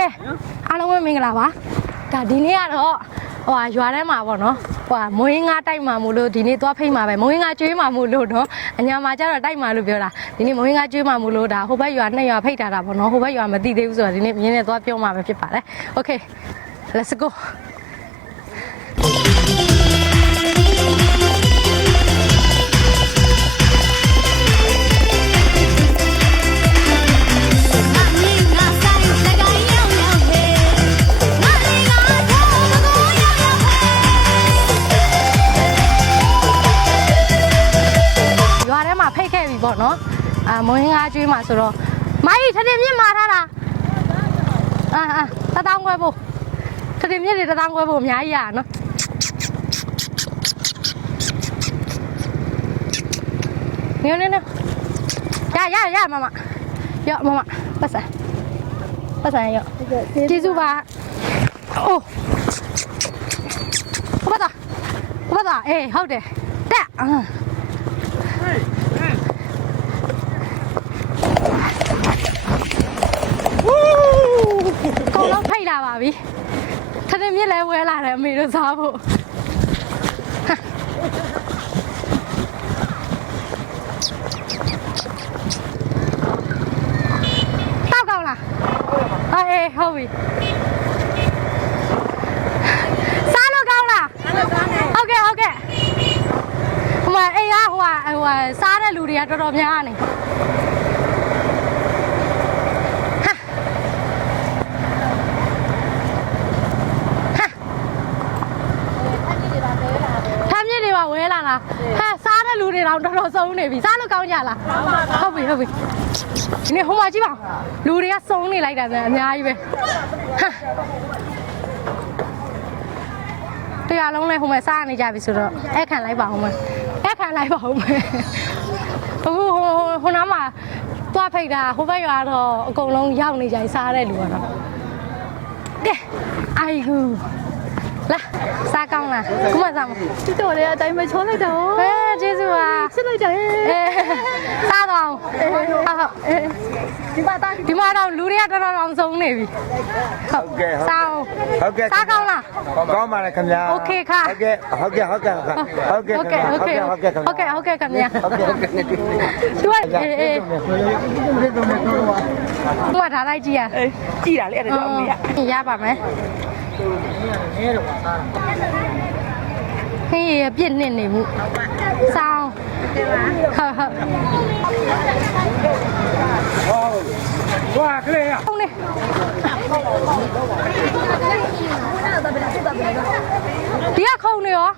ကဲအားလုံးပဲမင်္ဂလာပါဒါဒီနေ့ကတော့ရွာထဲမှာပေါ့နော်မိုးရင်းငါတိုက်မှာမို့လို့ဒီနေ့သွားဖိတ်မှာပဲမိုးရင်းငါကျွေးမှာမို့လို့နော်အညာမှာကျတော့တိုက်မှာလို့ပြောတာဒီနေ့မိုးရင်းငါကျွေးမှာမို့လို့ဒါဟိုဘက်ရွာနှစ်ရွာဖိတ်ထားတာပေါ့နော်ဟိုဘက်ရွာမသိသေးဘူးဆိုတော့ဒီနေ့မြင်းနဲ့သွားပြောမှာပဲဖြစ်ပါတယ် Okay let's goပေါ့နော်မိုးရင်းကားကျွေးမှာဆိုတော့မိုင်းထထမြင့်မာထားတာတတောင်းခွဲဖို့ထထမြင့်တွေတတောင်းခွဲဖို့အများကြီးရနော်နေရမမရော့မမပတ်စံရော့ကျေးဇူးပါအိုးဟုတ်ပါအေးဟုတ်တယ်တက်ကောင်းတော့ဖိတ်လာပါပြီထထမြစ်လဲဝဲလာတယ်အမေတို့စားဖို့တောက်ကောင်းလားအေးဟုတ်ပြီစားလို့ကောင်းလားဟုတ်ကဲ့ဟိုမှာအိမ်ကဟိုစားတဲ့လူတွေကတော်တော်များနေဝဲလာလားဟဲ့စားတဲ့လူတွေတော့တော်တော်စုံနေပြီစားလို့ကောင်းကြလားဟုတ်ပြီဒီနေ့ဟိုမှာကြည့်ပါလူတွေကစုံနေလိုက်တာအများကြီးပဲတရားလုံးလဲဟိုမှာစားနေကြပြီဆိုတော့အဲ့ခံလိုက်ပါဦးမယ်အခုဟိုနားမှာသွားဖိတ်တာဟိုဘက်ရွာတော့အကုန်လုံးရောက်နေကြစားတဲ့လူကတော့ကဲအိုင်ဂူလာစားကောင်းလားခုမှစားမဒီတော့လေအတိုင်းမချောလိုက်တော့ကျေးဇူးပါချစ်လိုက်တယ်စားတော့ဒီမှာတော့လူတွေကတော်တော်ဆုံးနေပြီဟုတ်ကဲ့စားကောင်းလားကောင်းပါလေခင်ဗျာโอเคค่ะဟုတ်ကဲ့ခင်ဗျာဟုတ်ကဲ့ခင်ဗျာတွေ့ဘာထားလိုက်ကြည့်ရကြည့်တာလေအဲ့ဒါအမေရပါမယ်ဟေးပြစ်နေမှုစောင်းဟုတ်ကလေးရဟုတ်နေဒီကခုံနေရော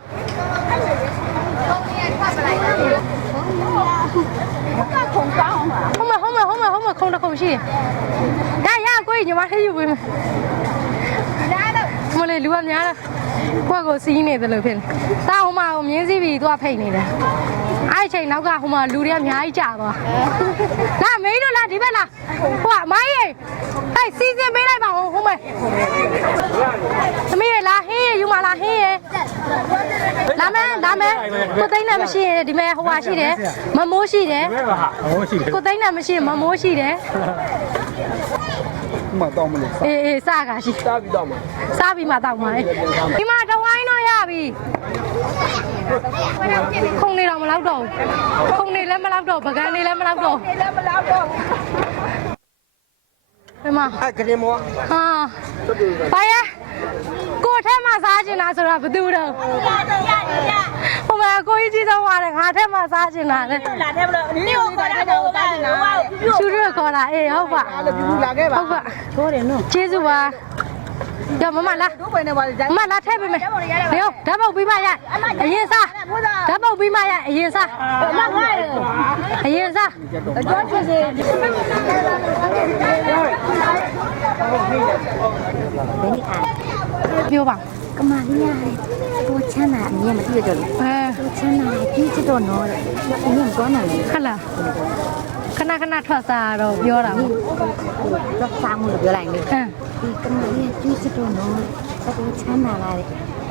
ခုံကောင်းမှာခုံတစ်ခုံရှိတယ်ရကိုညီမလေးယူပေးမယ်မလေးလူကများလားကိုယ့်ကိုစီးနေတယ်လို့ဖြစ်နေတာဟိုမှာမြင်းစည်းပြီးသူကဖိတ်နေတယ်အဲ့ချိန်နောက်ကဟိုမှာလူတွေအများကြီးကြာသွားလာမင်းတို့လာဒီဘက်လာဟိုကမိုင်းရေအဲ့စီးစင်းပေးလိုက်ပါဦးဟိုမဲ့သမီးရေလာဟင်းရေယူမလာဟင်းရေလာမယ်ကိုသိန်းနဲ့မရှိရင်ဒီမဲ့ဟိုဟာရှိတယ်မမိုးရှိတယ်ကိုသိန်းနဲ့မရှိရင်မမိုးရှိတယ်မတော့မလို့အေးစားကရှိစားပြီးတော့မှာစားပြီးမှတောက်မှာလေဒီမှာတဝိုင်းတော့ရပြီခုံနေတော့မလောက်တော့ခုံနေလည်းမလောက်တော့ပကံနေလည်းမလောက်တော့ဒီမှာကလေးမောဟာဘာရကိုထဲမှာစားချင်တာဆိုတော့ဘယ်သူတော့ဟိုမှာကိုကြီးကြီးဆုံးပါတယ်ငါထဲမှာစားချင်တာလေလာတယ်ဘလို့นี่ကိုခေါ်တာတော့စားချင်တာရှူရခေါ်တာအေးဟုတ်ပါလာခဲ့ပါဟုတ်ပါခေါ်တယ်နော်ကျေးဇူးပါရမမလာတို့ပဲနေပါလေမလာထည့်ပေးမယ်လေဓာတ်ပုတ်ပြီးမှရအရင်စားဓာတ်ပုတ်ပြီးမှရအရင်စားအမငါ့ရအရင်စားအကျော်ဖြစ်စေပြောပါကမာလေးရတယ်ကိုချမ်းသာအမြင်မသိရကြလို့ကိုချမ်းသာကြီးချစ်တော့နော်တဲ့အမြင်ကောင်းတယ်ခက်လားခဏထွက်စားတော့ပြောတာဟုတ်တော့စားမှုလို့ပြောလိုက်လေဒီကမာလေးကြီးချစ်တော့နော်ကိုချမ်းသာလာတဲ့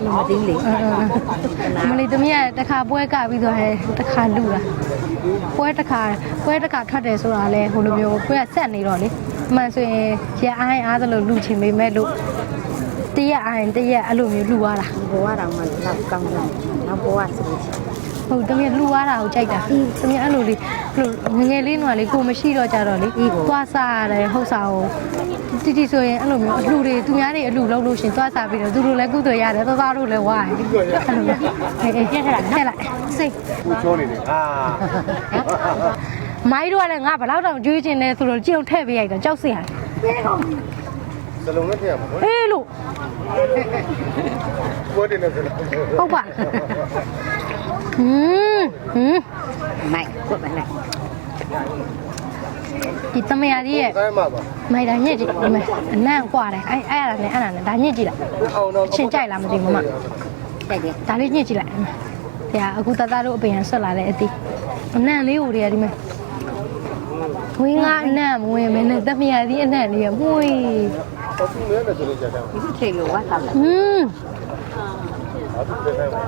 လုံးမသိလေမလေးသမီးကတခါပွဲကပြီးတော့ဟဲ့တခါလူတာပွဲတခါထွက်တယ်ဆိုတာလဲဟိုလိုမျိုးပွဲကဆက်နေတော့လေ မှန်ဆိုရင်ရအိုင်းအားသလိုလူချင်ပေမဲ့လို့တရက်အိုင်းတရက်အဲ့လိုမျိုးလူရတာ ဘဝတော်မှာလောက်ကောင်းတယ်နောက်ဘဝဆိုလို့ရှိရင် ဟုတ်တမင်လူရတာကိုကြိုက်တာတမင်အဲ့လိုလေးငငယ်လေးတော့လေကိုမရှိတော့ကြတော့လေသွားစားရတယ်ဟုတ်စားကိုတီဆိုရင်အဲ့လိုမျိုးအလှတွေသူများတွေအလှလုံးလို့ရှင်သွားစားပြီးတော့သူတို့လည်းကုသိုလ်ရတယ်သွားသားတို့လည်းဝါရတယ်အဲ့လိုမျိုးအေးပြက်ခဲ့လိုက်စိတ် ကိုချိုးနေတယ်ဟာ မိုင်းတို့ကလည်းငါဘလောက်တောင်ကြွေးကျင်နေဆိုတော့ကြုံထည့်ပေးလိုက်တော့ကြောက်စရာ စလုံးနဲ့ထည့်ရမှာနော် အေးလို့ ကိုတင်နေစလုံး ဟုတ်ပါဟင်း မိုက်ကိုပဲလိုက် ဒီတမယာကြီးရဲ့ ခိုင်းမှာပါ မိုင်တာညစ်ကြည့်ဒီမဲ့အနံ့กว่าတယ်အဲ့အဲ့ဒါနဲ့ဒါညစ်ကြည့်လိုက် အောင်တော့ ရှင်ကြိုက်လားမသိဘူးမမ တိုက်တယ် ဒါလေးညစ်ကြည့်လိုက်ဆရာအခုတသားတို့အပင်ဆွတ်လာတဲ့အသီးအနံ့လေးကိုတည်းကဒီမဲ့ဝင်းကအနံ့မဝင်မနဲ့တမယာကြီးအနံ့လေးရမွေး တော့သူလည်းဆိုလို့ကြာတယ် ဒီချိန်လိုဝတ်ထားလိုက် ဟင်း ဟာသူပြန်ခိုင်းပါ